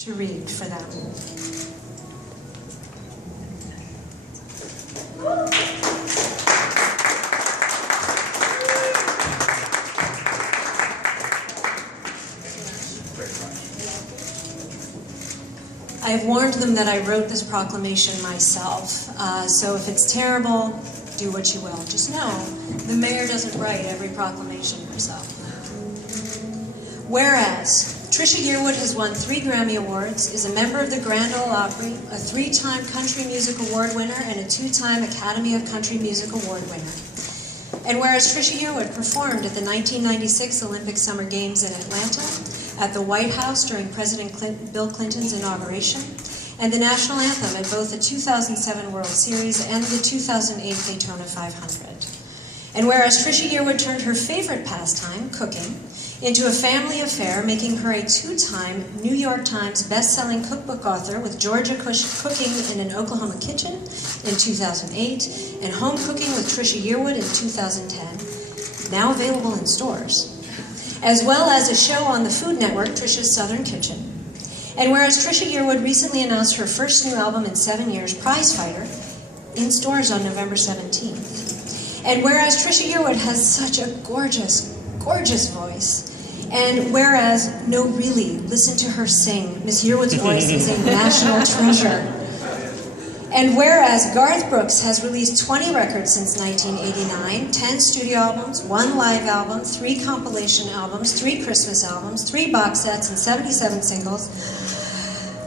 to read for them. I have warned them that I wrote this proclamation myself, so if it's terrible, do what you will. Just know, the mayor doesn't write every proclamation herself. Whereas, Trisha Yearwood has won 3 Grammy Awards, is a member of the Grand Ole Opry, a 3-time Country Music Award winner, and a 2-time Academy of Country Music Award winner. And whereas Trisha Yearwood performed at the 1996 Olympic Summer Games in Atlanta, at the White House during President Bill Clinton's inauguration, and the national anthem at both the 2007 World Series and the 2008 Daytona 500. And whereas Trisha Yearwood turned her favorite pastime, cooking, into a family affair, making her a 2-time New York Times best-selling cookbook author with Georgia Cooking in an Oklahoma Kitchen in 2008, and Home Cooking with Trisha Yearwood in 2010, now available in stores, as well as a show on the Food Network, Trisha's Southern Kitchen. And whereas Trisha Yearwood recently announced her first new album in 7 years, Prize Fighter, in stores on November 17th. And whereas Trisha Yearwood has such a gorgeous, gorgeous voice, and whereas, no really, listen to her sing, Miss Yearwood's voice is a national treasure. And whereas Garth Brooks has released 20 records since 1989, 10 studio albums, 1 live album, 3 compilation albums, 3 Christmas albums, 3 box sets, and 77 singles,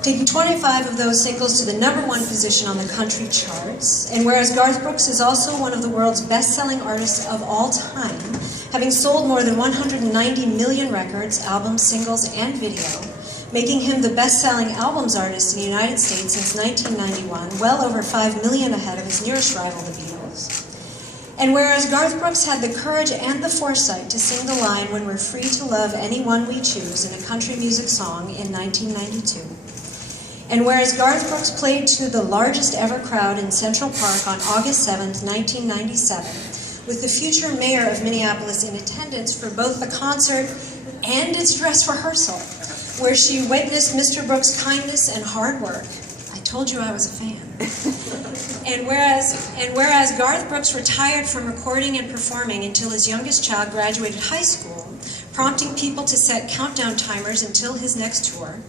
taking 25 of those singles to the #1 position on the country charts. And whereas Garth Brooks is also one of the world's best-selling artists of all time, having sold more than 190 million records, albums, singles, and video, making him the best-selling albums artist in the United States since 1991, well over 5 million ahead of his nearest rival, the Beatles. And whereas Garth Brooks had the courage and the foresight to sing the line, "When we're free to love anyone we choose," in a country music song in 1992. And whereas Garth Brooks played to the largest ever crowd in Central Park on August 7th, 1997, with the future mayor of Minneapolis in attendance for both the concert and its dress rehearsal, where she witnessed Mr. Brooks' kindness and hard work. I told you I was a fan. And whereas Garth Brooks retired from recording and performing until his youngest child graduated high school, prompting people to set countdown timers until his next tour.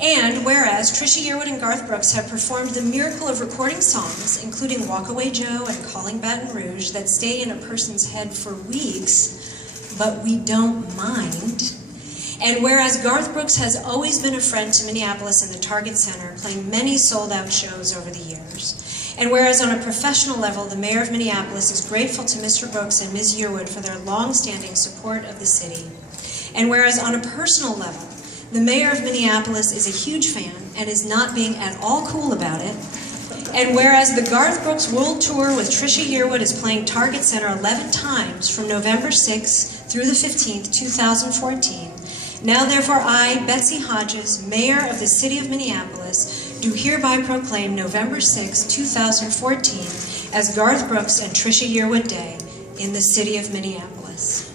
And whereas Trisha Yearwood and Garth Brooks have performed the miracle of recording songs, including Walk Away Joe and Calling Baton Rouge, that stay in a person's head for weeks, but we don't mind. And whereas Garth Brooks has always been a friend to Minneapolis and the Target Center, playing many sold-out shows over the years. And whereas on a professional level, the mayor of Minneapolis is grateful to Mr. Brooks and Ms. Yearwood for their long-standing support of the city. And whereas on a personal level, the mayor of Minneapolis is a huge fan and is not being at all cool about it. And whereas the Garth Brooks World Tour with Trisha Yearwood is playing Target Center 11 times from November 6th through the 15th, 2014, now therefore I, Betsy Hodges, Mayor of the City of Minneapolis, do hereby proclaim November 6th, 2014 as Garth Brooks and Trisha Yearwood Day in the City of Minneapolis.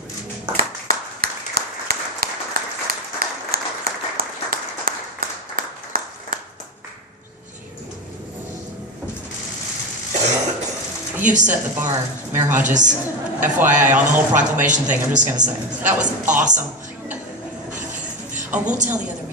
You've set the bar, Mayor Hodges. FYI on the whole proclamation thing, I'm just going to say. That was awesome. Oh, we'll tell the other